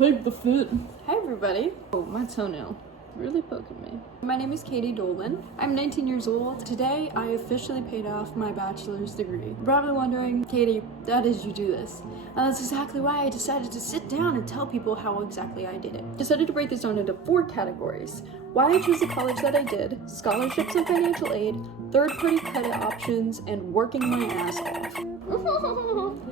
Pipe the fit. Hi everybody. Oh, my toenail. Really poking me. My name is Katie Dolan. I'm 19 years old. Today, I officially paid off my bachelor's degree. You're probably wondering, Katie, how did you do this? And that's exactly why I decided to sit down and tell people how exactly I did it. Decided to break this down into 4 categories. Why I chose the college that I did, scholarships and financial aid, third-party credit options, and working my ass off.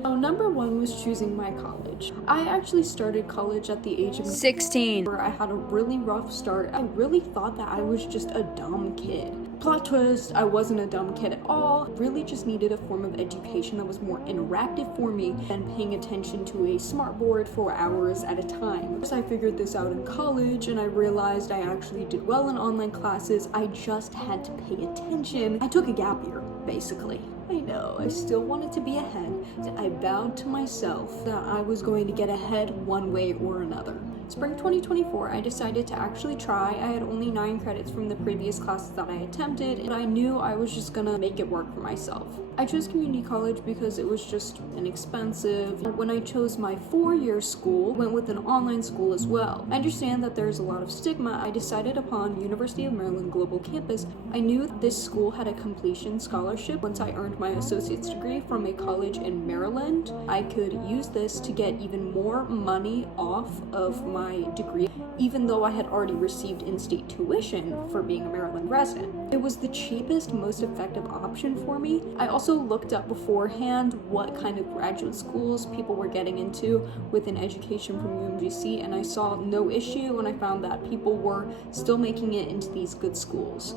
So number 1 was choosing my college. I actually started college at the age of 16. Where I had a really rough start. I really thought that I was just a dumb kid. Plot twist, I wasn't a dumb kid at all. Really just needed a form of education that was more interactive for me than paying attention to a smartboard for hours at a time. So I figured this out in college and I realized I actually did well in online classes. I just had to pay attention. I took a gap year, basically. I know, I still wanted to be ahead. I vowed to myself that I was going to get ahead one way or another. Spring 2024, I decided to actually try. I had only 9 credits from the previous classes that I attempted, and I knew I was just gonna make it work for myself. I chose community college because it was just inexpensive. When I chose my 4-year school, went with an online school as well. I understand that there's a lot of stigma. I decided upon University of Maryland Global Campus. I knew this school had a completion scholarship. Once I earned my associate's degree from a college in Maryland, I could use this to get even more money off of my degree, even though I had already received in-state tuition for being a Maryland resident. It was the cheapest, most effective option for me. I also looked up beforehand what kind of graduate schools people were getting into within education from UMGC, and I saw no issue, and I found that people were still making it into these good schools.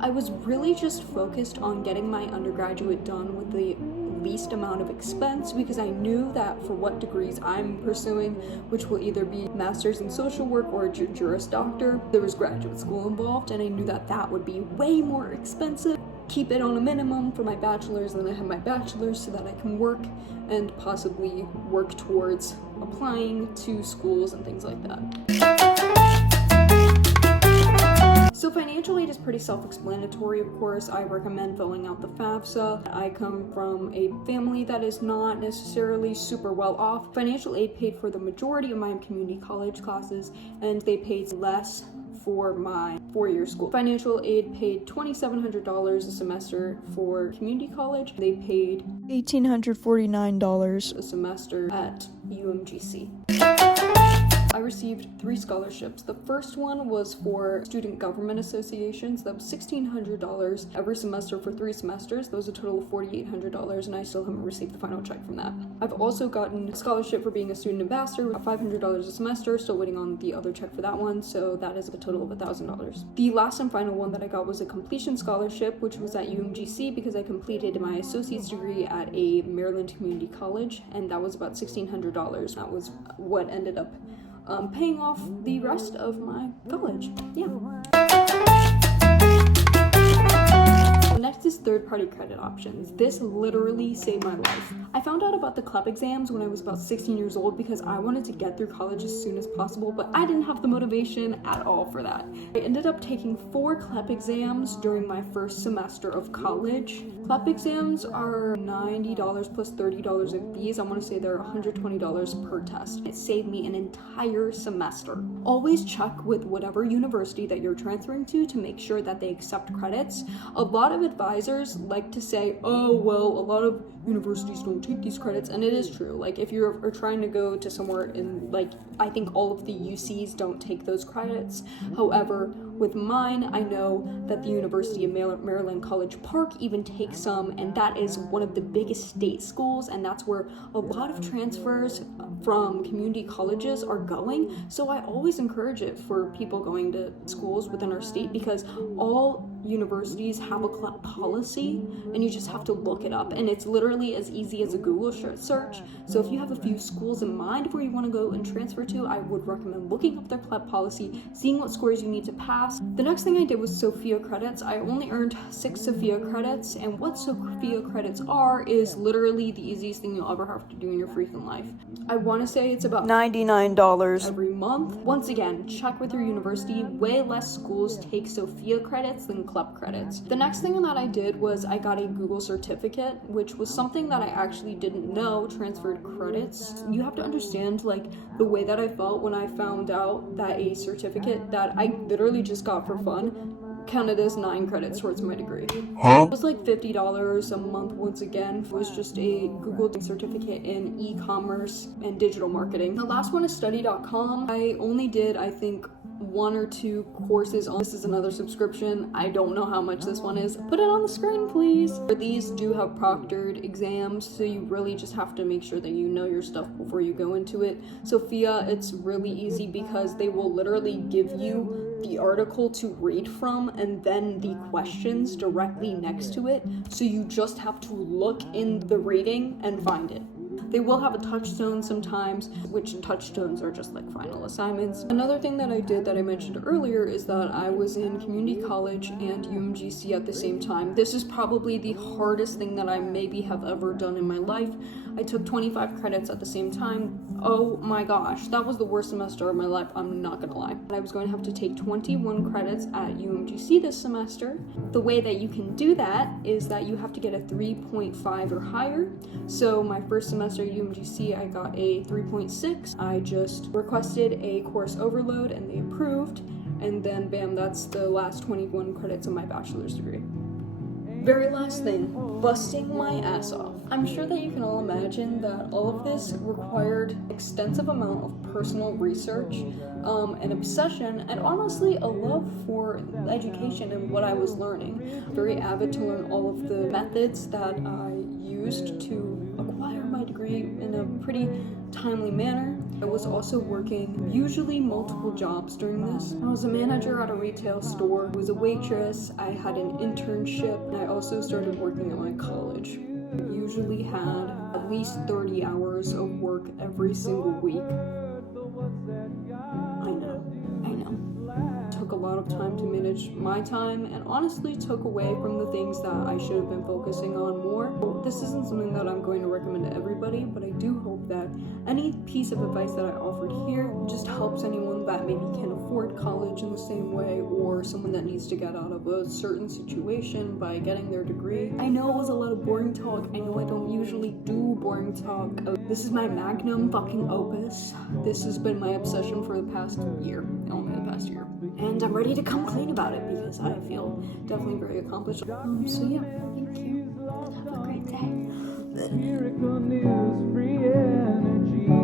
I was really just focused on getting my undergraduate done with the least amount of expense because I knew that for what degrees I'm pursuing, which will either be master's in social work or a Juris Doctor, there was graduate school involved, and I knew that that would be way more expensive. Keep it on a minimum for my bachelor's, and then I have my bachelor's so that I can work and possibly work towards applying to schools and things like that. So financial aid is pretty self-explanatory, of course. I recommend filling out the FAFSA. I come from a family that is not necessarily super well off. Financial aid paid for the majority of my community college classes, and they paid less for my 4-year school. Financial aid paid $2,700 a semester for community college. They paid $1,849 a semester at UMGC. I received 3 scholarships. The first one was for student government associations. That was $1,600 every semester for 3 semesters. That was a total of $4,800, and I still haven't received the final check from that. I've also gotten a scholarship for being a student ambassador, $500 a semester, still waiting on the other check for that one, so that is a total of $1,000. The last and final one that I got was a completion scholarship, which was at UMGC because I completed my associate's degree at a Maryland community college, and that was about $1,600. That was what ended up paying off the rest of my college. Yeah. Next is third-party credit options. This literally saved my life. I found out about the CLEP exams when I was about 16 years old because I wanted to get through college as soon as possible, but I didn't have the motivation at all for that. I ended up taking 4 CLEP exams during my first semester of college. CLEP exams are $90 plus $30 of fees. I want to say they're $120 per test. It saved me an entire semester. Always check with whatever university that you're transferring to make sure that they accept credits. A lot of advisors like to say, oh, well, a lot of universities don't take these credits, and it is true. Like, if you're trying to go to somewhere in, like, I think all of the UCs don't take those credits. However, with mine, I know that the University of Maryland College Park even takes some, and that is one of the biggest state schools, and that's where a lot of transfers from community colleges are going. So I always encourage it for people going to schools within our state because all universities have a CLEP policy, and you just have to look it up, and it's literally as easy as a Google search. So if you have a few schools in mind where you want to go and transfer to, I would recommend looking up their CLEP policy, seeing what scores you need to pass. The next thing I did was Sophia credits. I only earned 6 Sophia credits, and what Sophia credits are is literally the easiest thing you'll ever have to do in your freaking life. I want to say it's about $99 every month. Once again, check with your university. Way less schools take Sophia credits than CLEP credits. The next thing that I did was I got a Google certificate, which was something that I actually didn't know transferred credits. You have to understand like the way that I felt when I found out that a certificate that I literally just got for fun counted as 9 credits towards my degree. It was like $50 a month once again. It was just a Google certificate in e-commerce and digital marketing. The last one is study.com. I only did, I think, 1 or 2 courses on. This is another subscription. I don't know how much this one is. Put it on the screen, please. These do have proctored exams, so you really just have to make sure that you know your stuff before you go into it. Sophia, it's really easy because they will literally give you the article to read from and then the questions directly next to it. So you just have to look in the rating and find it. They will have a touchstone sometimes, which touchstones are just like final assignments. Another thing that I did that I mentioned earlier is that I was in community college and UMGC at the same time. This is probably the hardest thing that I maybe have ever done in my life. I took 25 credits at the same time. Oh my gosh, that was the worst semester of my life, I'm not gonna lie. I was going to have to take 21 credits at UMGC this semester. The way that you can do that is that you have to get a 3.5 or higher. So my first semester at UMGC, I got a 3.6. I just requested a course overload and they approved, and then bam, that's the last 21 credits of my bachelor's degree. Very last thing, busting my ass off. I'm sure that you can all imagine that all of this required extensive amount of personal research, an obsession, and honestly a love for education and what I was learning. Very avid to learn all of the methods that I used to acquire my degree in a pretty timely manner. I was also working usually multiple jobs during this. I was a manager at a retail store, I was a waitress, I had an internship, and I also started working at my college. I usually had at least 30 hours of work every single week. I know. Took a lot of time to manage my time and honestly took away from the things that I should have been focusing on more. This isn't something that I'm going to recommend to everybody, but I do hope that any piece of advice that I offered here just helps anyone that maybe can't afford college in the same way, or someone that needs to get out of a certain situation by getting their degree. I know it was a lot of boring talk. I know I don't usually do boring talk. This is my magnum fucking opus. This has been my obsession for the past year, only the past year. And I'm ready to come clean about it because I feel definitely very accomplished. So yeah, thank you. Have a great day. Miracle news, free energy.